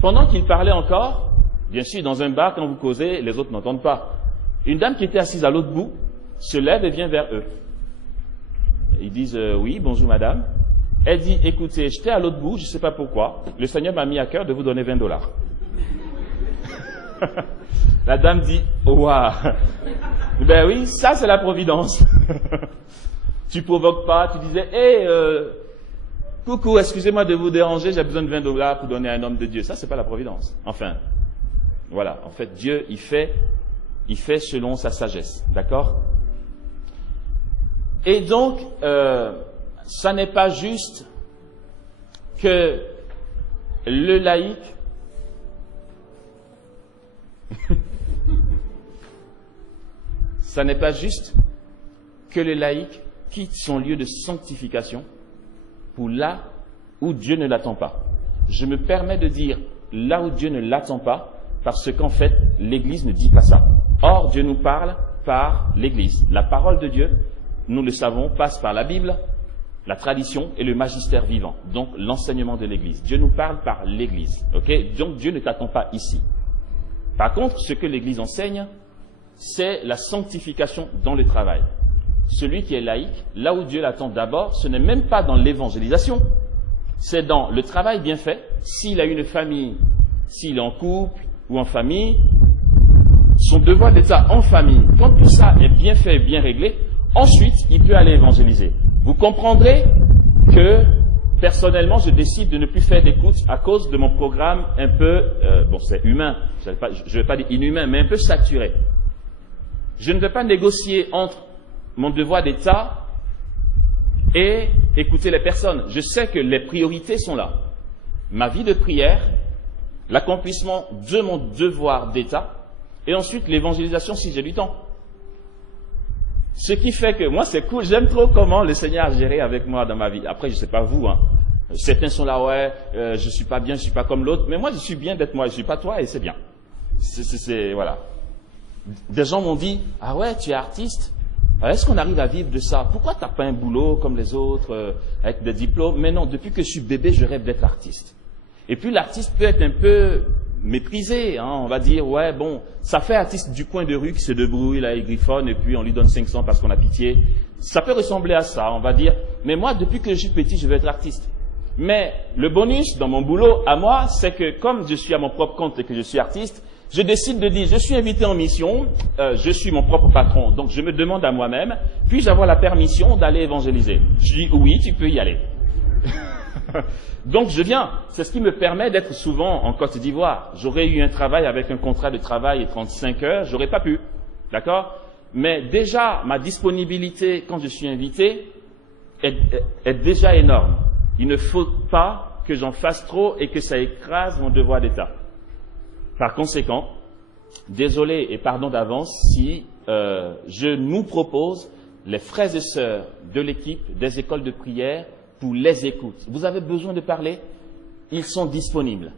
Pendant qu'ils parlaient encore, bien sûr dans un bar quand vous causez, les autres n'entendent pas. Une dame qui était assise à l'autre bout se lève et vient vers eux. Ils disent, oui, bonjour madame. Elle dit, écoutez, j'étais à l'autre bout, je ne sais pas pourquoi, le Seigneur m'a mis à cœur de vous donner $20. La dame dit, waouh. Ben oui, ça c'est la providence. Tu provoques pas, tu disais, hé, coucou, excusez-moi de vous déranger, j'ai besoin de $20 pour donner à un homme de Dieu. Ça c'est pas la providence. Enfin, voilà, en fait Dieu, il fait selon sa sagesse, d'accord? Et donc, ça n'est pas juste que le laïc ça n'est pas juste que le laïc quitte son lieu de sanctification pour là où Dieu ne l'attend pas. Je me permets de dire là où Dieu ne l'attend pas parce qu'en fait l'Église ne dit pas ça. Or Dieu nous parle par l'Église. La parole de Dieu, nous le savons, passe par la Bible, la tradition et le magistère vivant, donc l'enseignement de l'Église. Dieu nous parle par l'Église, ok? Donc Dieu ne t'attend pas ici. Par contre, ce que l'Église enseigne, c'est la sanctification dans le travail. Celui qui est laïque, là où Dieu l'attend d'abord, ce n'est même pas dans l'évangélisation, c'est dans le travail bien fait. S'il a une famille, s'il est en couple ou en famille, son devoir d'être en famille, quand tout ça est bien fait et bien réglé, ensuite, il peut aller évangéliser. Vous comprendrez que, personnellement, je décide de ne plus faire d'écoute à cause de mon programme un peu, bon, c'est humain, je ne vais pas dire inhumain, mais un peu saturé. Je ne vais pas négocier entre mon devoir d'État et écouter les personnes. Je sais que les priorités sont là. Ma vie de prière, l'accomplissement de mon devoir d'État, et ensuite l'évangélisation si j'ai du temps. Ce qui fait que, moi c'est cool, j'aime trop comment le Seigneur a géré avec moi dans ma vie. Après, je sais pas vous, hein. Certains sont là, ouais, je suis pas bien, je suis pas comme l'autre, mais moi je suis bien d'être moi, je suis pas toi et c'est bien. Voilà. Des gens m'ont dit, ah ouais, tu es artiste, Alors, est-ce qu'on arrive à vivre de ça? Pourquoi tu n'as pas un boulot comme les autres, avec des diplômes? Mais non, depuis que je suis bébé, je rêve d'être artiste. Et puis l'artiste peut être un peu méprisé, hein, on va dire, ouais, bon, ça fait artiste du coin de rue qui se débrouille, là, il griffonne, et puis on lui donne 500 parce qu'on a pitié. Ça peut ressembler à ça, on va dire. Mais moi, depuis que je suis petit, je veux être artiste. Mais le bonus dans mon boulot, à moi, c'est que comme je suis à mon propre compte et que je suis artiste, je décide de dire, je suis invité en mission, je suis mon propre patron, donc je me demande à moi-même, puis-je avoir la permission d'aller évangéliser? Je dis, oui, tu peux y aller. Donc je viens, c'est ce qui me permet d'être souvent en Côte d'Ivoire. J'aurais eu un travail avec un contrat de travail et 35 heures, j'aurais pas pu, d'accord? Mais déjà, ma disponibilité quand je suis invité est déjà énorme. Il ne faut pas que j'en fasse trop et que ça écrase mon devoir d'État. Par conséquent, désolé et pardon d'avance si je nous propose, les frères et sœurs de l'équipe des écoles de prière, pour les écoutes. Vous avez besoin de parler? Ils sont disponibles.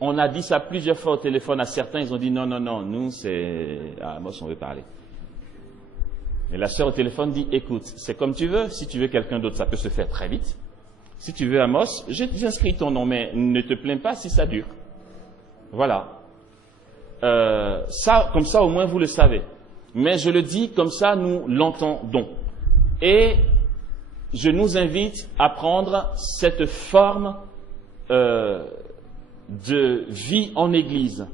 On a dit ça plusieurs fois au téléphone à certains, ils ont dit non, nous c'est... Ah, moi on veut parler. Mais la sœur au téléphone dit, écoute, c'est comme tu veux, si tu veux quelqu'un d'autre, ça peut se faire très vite. Si tu veux Amos, j'inscris ton nom, mais ne te plains pas si ça dure. Voilà. Ça, comme ça, au moins, vous le savez. Mais je le dis, comme ça, nous l'entendons. Et je nous invite à prendre cette forme de vie en Église.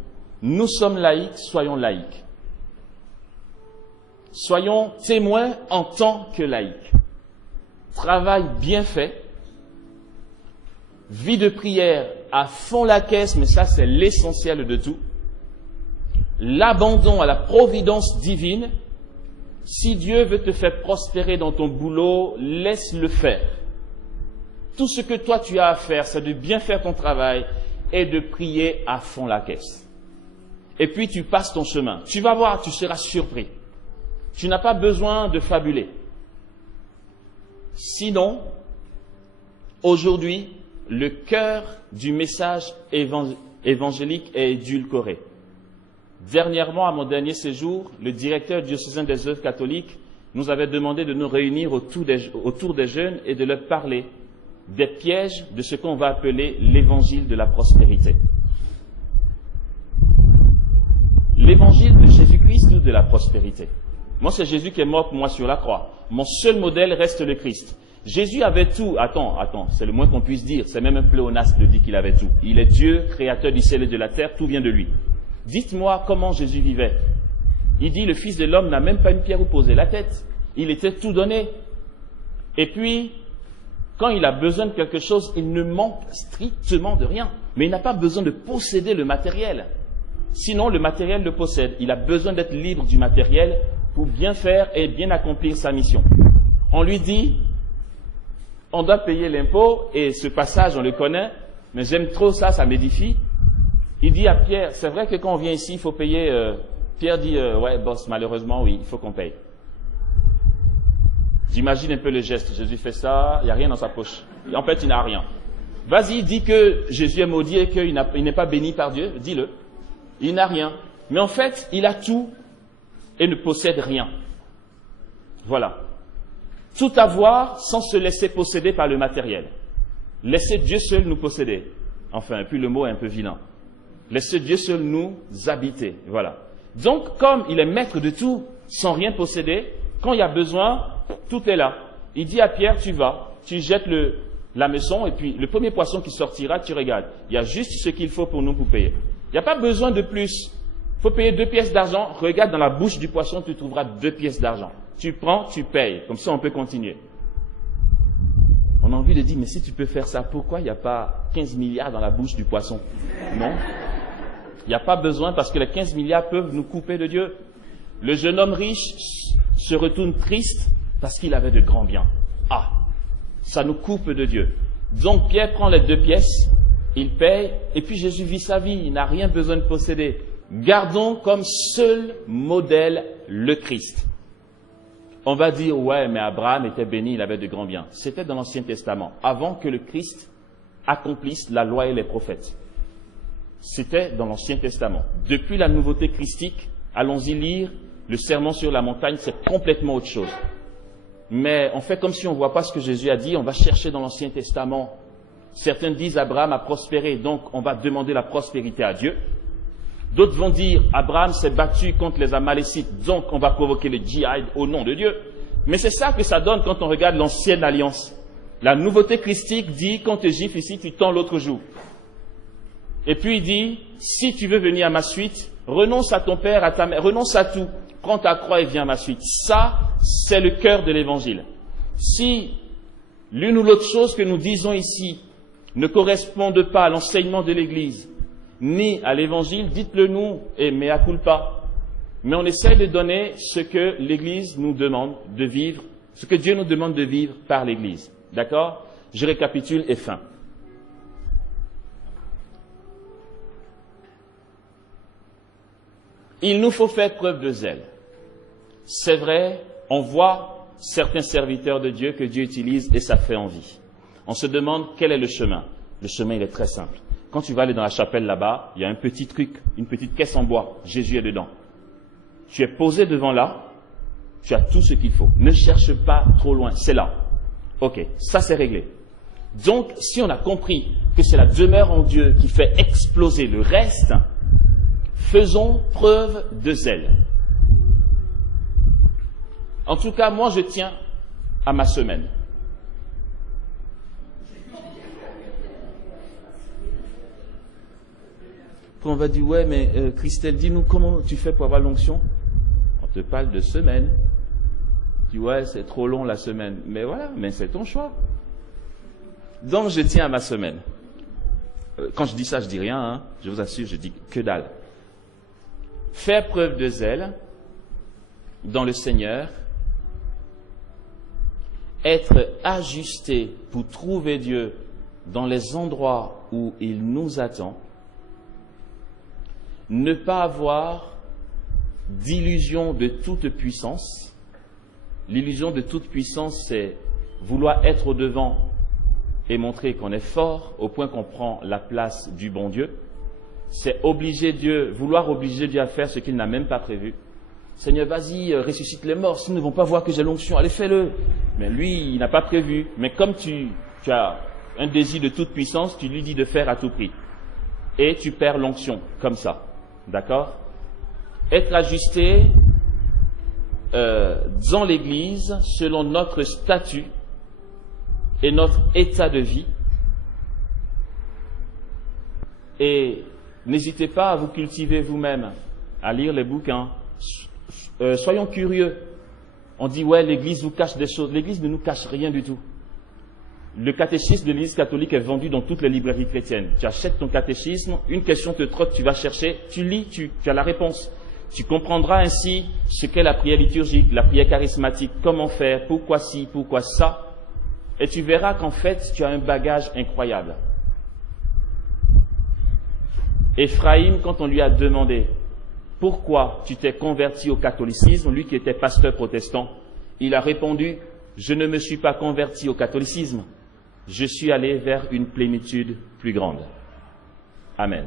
Nous sommes laïcs, soyons laïcs. Soyons témoins en tant que laïcs. Travail bien fait. Vie de prière à fond la caisse, mais ça c'est l'essentiel de tout. L'abandon à la providence divine. Si Dieu veut te faire prospérer dans ton boulot, laisse-le faire. Tout ce que toi tu as à faire, c'est de bien faire ton travail et de prier à fond la caisse. Et puis tu passes ton chemin. Tu vas voir, tu seras surpris. Tu n'as pas besoin de fabuler. Sinon, aujourd'hui, le cœur du message évangélique est édulcoré. Dernièrement, à mon dernier séjour, le directeur diocésain des œuvres catholiques nous avait demandé de nous réunir autour des jeunes et de leur parler des pièges de ce qu'on va appeler l'évangile de la prospérité. L'évangile de Jésus-Christ ou de la prospérité? Moi, c'est Jésus qui est mort pour moi sur la croix. Mon seul modèle reste le Christ. Jésus avait tout. Attends, c'est le moins qu'on puisse dire. C'est même un pléonasme de dire qu'il avait tout. Il est Dieu, créateur du ciel et de la terre, tout vient de lui. Dites-moi comment Jésus vivait. Il dit, le Fils de l'homme n'a même pas une pierre où poser la tête. Il était tout donné. Et puis, quand il a besoin de quelque chose, il ne manque strictement de rien. Mais il n'a pas besoin de posséder le matériel. Sinon, le matériel le possède. Il a besoin d'être libre du matériel pour bien faire et bien accomplir sa mission. On lui dit, on doit payer l'impôt, et ce passage, on le connaît, mais j'aime trop ça, ça m'édifie. Il dit à Pierre, c'est vrai que quand on vient ici, il faut payer. Pierre dit, ouais, boss, malheureusement, oui, il faut qu'on paye. J'imagine un peu le geste. Jésus fait ça, il n'y a rien dans sa poche. En fait, il n'a rien. Vas-y, dis que Jésus est maudit et qu'il n'est pas béni par Dieu. Dis-le. Il n'a rien. Mais en fait, il a tout et ne possède rien. Voilà. Tout avoir sans se laisser posséder par le matériel. Laissez Dieu seul nous posséder. Enfin, puis le mot est un peu vilain. Laissez Dieu seul nous habiter. Voilà. Donc, comme il est maître de tout, sans rien posséder, quand il y a besoin, tout est là. Il dit à Pierre, tu vas, tu jettes l'hameçon, et puis le premier poisson qui sortira, tu regardes. Il y a juste ce qu'il faut pour nous pour payer. Il n'y a pas besoin de plus. Il faut payer 2 pièces d'argent. Regarde dans la bouche du poisson, tu trouveras 2 pièces d'argent. Tu prends, tu payes. Comme ça, on peut continuer. On a envie de dire, mais si tu peux faire ça, pourquoi il n'y a pas 15 milliards dans la bouche du poisson? Non. Il n'y a pas besoin parce que les 15 milliards peuvent nous couper de Dieu. Le jeune homme riche se retourne triste parce qu'il avait de grands biens. Ah, ça nous coupe de Dieu. Donc Pierre prend les 2 pièces, il paye, et puis Jésus vit sa vie, il n'a rien besoin de posséder. Gardons comme seul modèle le Christ. On va dire, ouais, mais Abraham était béni, il avait de grands biens. C'était dans l'Ancien Testament, avant que le Christ accomplisse la loi et les prophètes. C'était dans l'Ancien Testament. Depuis la nouveauté christique, allons-y lire Le sermon sur la montagne, c'est complètement autre chose. Mais on fait comme si on ne voit pas ce que Jésus a dit, on va chercher dans l'Ancien Testament. Certains disent Abraham a prospéré, donc on va demander la prospérité à Dieu. D'autres vont dire Abraham s'est battu contre les Amalécites, donc on va provoquer le djihad au nom de Dieu. Mais c'est ça que ça donne quand on regarde l'Ancienne Alliance. La nouveauté christique dit quand tu es juif ici, tu tends l'autre joue. Et puis il dit, si tu veux venir à ma suite, renonce à ton père, à ta mère, renonce à tout, prends ta croix et viens à ma suite. Ça, c'est le cœur de l'Évangile. Si l'une ou l'autre chose que nous disons ici ne corresponde pas à l'enseignement de l'Église, ni à l'Évangile, dites-le nous, et mea culpa. Mais on essaie de donner ce que l'Église nous demande de vivre, ce que Dieu nous demande de vivre par l'Église. D'accord? Je récapitule et fin. Il nous faut faire preuve de zèle. C'est vrai, on voit certains serviteurs de Dieu que Dieu utilise et ça fait envie. On se demande quel est le chemin. Le chemin, il est très simple. Quand tu vas aller dans la chapelle là-bas, il y a un petit truc, une petite caisse en bois. Jésus est dedans. Tu es posé devant là, tu as tout ce qu'il faut. Ne cherche pas trop loin, c'est là. Ok, ça c'est réglé. Donc, si on a compris que c'est la demeure en Dieu qui fait exploser le reste, faisons preuve de zèle. En tout cas, moi je tiens à ma semaine. Quand on va dire, ouais, mais Christelle, dis-nous comment tu fais pour avoir l'onction. On te parle de semaine. Tu dis, ouais, c'est trop long la semaine. Mais voilà, mais c'est ton choix. Donc je tiens à ma semaine. Quand je dis ça, je dis rien, hein. Je vous assure, je dis que dalle. Faire preuve de zèle dans le Seigneur, être ajusté pour trouver Dieu dans les endroits où il nous attend, ne pas avoir d'illusion de toute puissance. L'illusion de toute puissance, c'est vouloir être au devant et montrer qu'on est fort au point qu'on prend la place du bon Dieu. C'est vouloir obliger Dieu à faire ce qu'il n'a même pas prévu. Seigneur, vas-y, ressuscite les morts, s'ils ne vont pas voir que j'ai l'onction, allez, fais-le. Mais lui, il n'a pas prévu. Mais comme tu as un désir de toute puissance, tu lui dis de faire à tout prix. Et tu perds l'onction, comme ça. D'accord? Être ajusté dans l'Église selon notre statut et notre état de vie. Et n'hésitez pas à vous cultiver vous-même, à lire les bouquins. Soyons curieux. On dit, ouais, l'Église vous cache des choses. L'Église ne nous cache rien du tout. Le catéchisme de l'Église catholique est vendu dans toutes les librairies chrétiennes. Tu achètes ton catéchisme, une question te trotte, tu vas chercher, tu lis, tu as la réponse. Tu comprendras ainsi ce qu'est la prière liturgique, la prière charismatique, comment faire, pourquoi ci, pourquoi ça. Et tu verras qu'en fait, tu as un bagage incroyable. Éphraïm, quand on lui a demandé pourquoi tu t'es converti au catholicisme, lui qui était pasteur protestant, il a répondu, je ne me suis pas converti au catholicisme, je suis allé vers une plénitude plus grande. Amen.